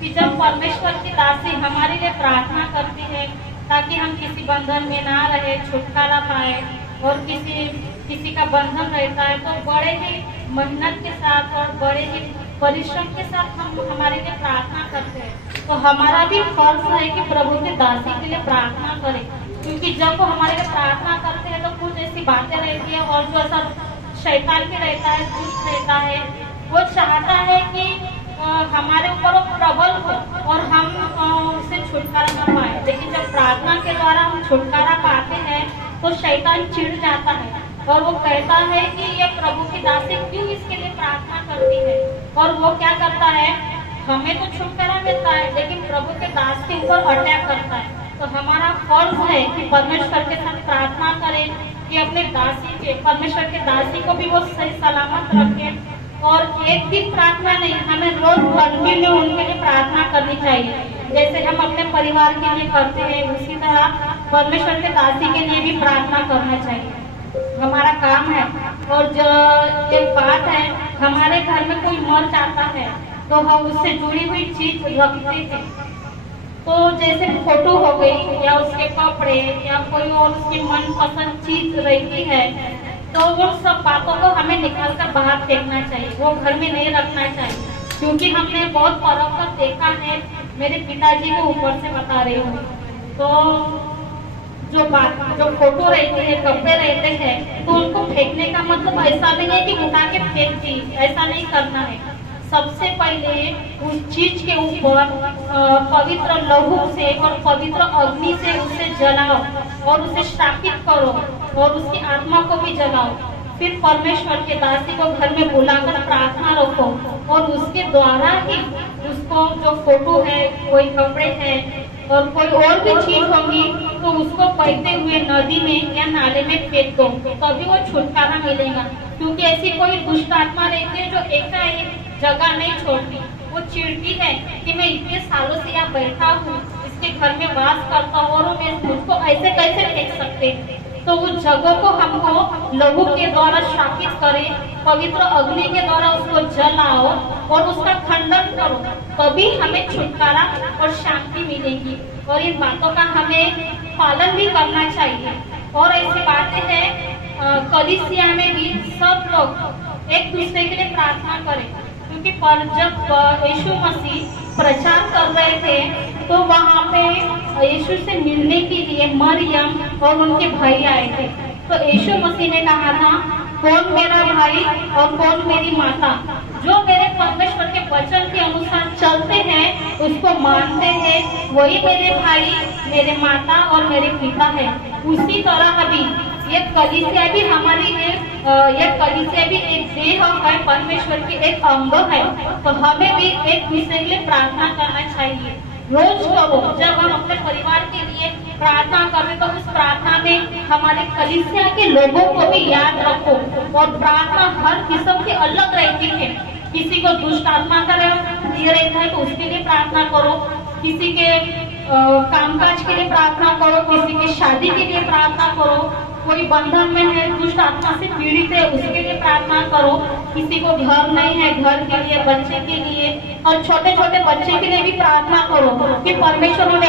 कि जब परमेश्वर की दासी हमारे लिए प्रार्थना करती है ताकि हम किसी बंधन में ना रहे, छुटकारा पाए, और किसी का बंधन रहता है तो बड़े ही मेहनत के साथ और बड़े ही परिश्रम के साथ हम हमारे लिए प्रार्थना करते हैं। तो हमारा भी फर्ज है कि प्रभु की दासी के लिए प्रार्थना करें, क्योंकि जब वो हमारे लिए प्रार्थना करते हैं तो कुछ ऐसी बातें रहती है और जो ऐसा शैतान भी रहता है, दुष्ट रहता है, वो चाहता है कि हमारे ऊपर वो प्रबल हो और हम उससे छुटकारा ना पाए। लेकिन जब प्रार्थना के द्वारा हम छुटकारा पाते हैं तो शैतान चिढ़ जाता है और वो कहता है कि ये प्रभु की दासी क्यों इसके लिए प्रार्थना करती है। और वो क्या करता है, हमें तो छुटकारा मिलता है लेकिन प्रभु के दास के ऊपर अटैक करता है। तो हमारा फर्ज है कि परमेश्वर के साथ प्रार्थना करें कि अपने दासी के, परमेश्वर के दासी को भी वो सही सलामत रखे। और एक दिन प्रार्थना नहीं, हमें रोज कंटिन्यू उनके लिए प्रार्थना करनी चाहिए। जैसे हम अपने परिवार के लिए करते हैं उसी तरह परमेश्वर के दासी के लिए भी प्रार्थना करना चाहिए, हमारा काम है। और जो एक बात है, हमारे घर में कोई मर जाता है तो हम उससे जुड़ी हुई चीज रखते हैं। तो जैसे फोटो हो गई या उसके कपड़े या कोई और उसकी मनपसंद चीज रहती है, तो वो सब बातों को हमें निकाल कर बाहर फेंकना चाहिए, वो घर में नहीं रखना चाहिए। क्योंकि हमने बहुत परख कर देखा है, मेरे पिताजी को ऊपर से बता रही हूँ, तो जो फोटो रहती है, कपड़े रहते हैं, तो उनको फेंकने का मतलब ऐसा नहीं है कि उठा के फेंक दी, ऐसा नहीं करना है। सबसे पहले उस चीज के ऊपर पवित्र लहू से और पवित्र अग्नि से उसे जलाओ और उसे श्रापित करो और उसकी आत्मा को भी जलाओ। फिर परमेश्वर के दासी को घर में बुलाकर प्रार्थना रखो और उसके द्वारा ही उसको, जो फोटो है, कोई कपड़े हैं और कोई और भी चीज होगी, तो उसको बहते हुए नदी में या नाले में फेंक दो, तभी वो छुटकारा मिलेगा। क्योंकि ऐसी कोई दुष्ट आत्मा रहती है जो एकाएक जगह नहीं छोड़ती, वो चिढ़ती है कि मैं इतने सालों से यहाँ बैठा हूँ, इसके घर में वास करता हूँ और मैं मुझको ऐसे कैसे फेंक सकते हैं। तो उस जगह को हमको लहू के द्वारा शापित करें, पवित्र अग्नि के द्वारा उसको जलाओ और उसका खंडन करो, तभी हमें छुटकारा और शांति मिलेगी। और इन बातों का हमें पालन भी करना चाहिए। और ऐसी बातें हैं, कलीसिया में भी सब लोग एक दूसरे के लिए प्रार्थना करें, क्योंकि पर जब यीशु मसीह प्रचार कर रहे थे तो वहाँ पे यीशु से मिलने के लिए मरियम और उनके भाई आए थे। तो यीशु मसीह ने कहा था, कौन मेरा भाई और कौन मेरी माता, जो मेरे परमेश्वर के वचन के अनुसार चलते हैं, उसको मानते हैं, वही मेरे भाई, मेरे माता और मेरे पिता है। उसी तरह अभी ये कलीसिया भी हमारी ये कलीसिया भी एक देह है, परमेश्वर की एक अंग है। तो हमें भी एक दूसरे के लिए प्रार्थना करना चाहिए, रोज करो। जब हम अपने परिवार के लिए प्रार्थना करें तो उस प्रार्थना में हमारे कलीसिया के लोगों को भी याद रखो। और प्रार्थना हर किस्म की अलग रहती है, किसी को दुष्ट आत्मा का ये रहता है तो उसके लिए प्रार्थना करो, किसी के कामकाज के लिए प्रार्थना करो, किसी की शादी के लिए प्रार्थना करो, कोई बंधन में है, दुष्ट आत्मा से पीड़ित है, उसके लिए प्रार्थना करो, किसी को घर नहीं है, घर के लिए, बच्चे के लिए, और छोटे छोटे बच्चे के लिए भी प्रार्थना करो कि परमेश्वर उन्हें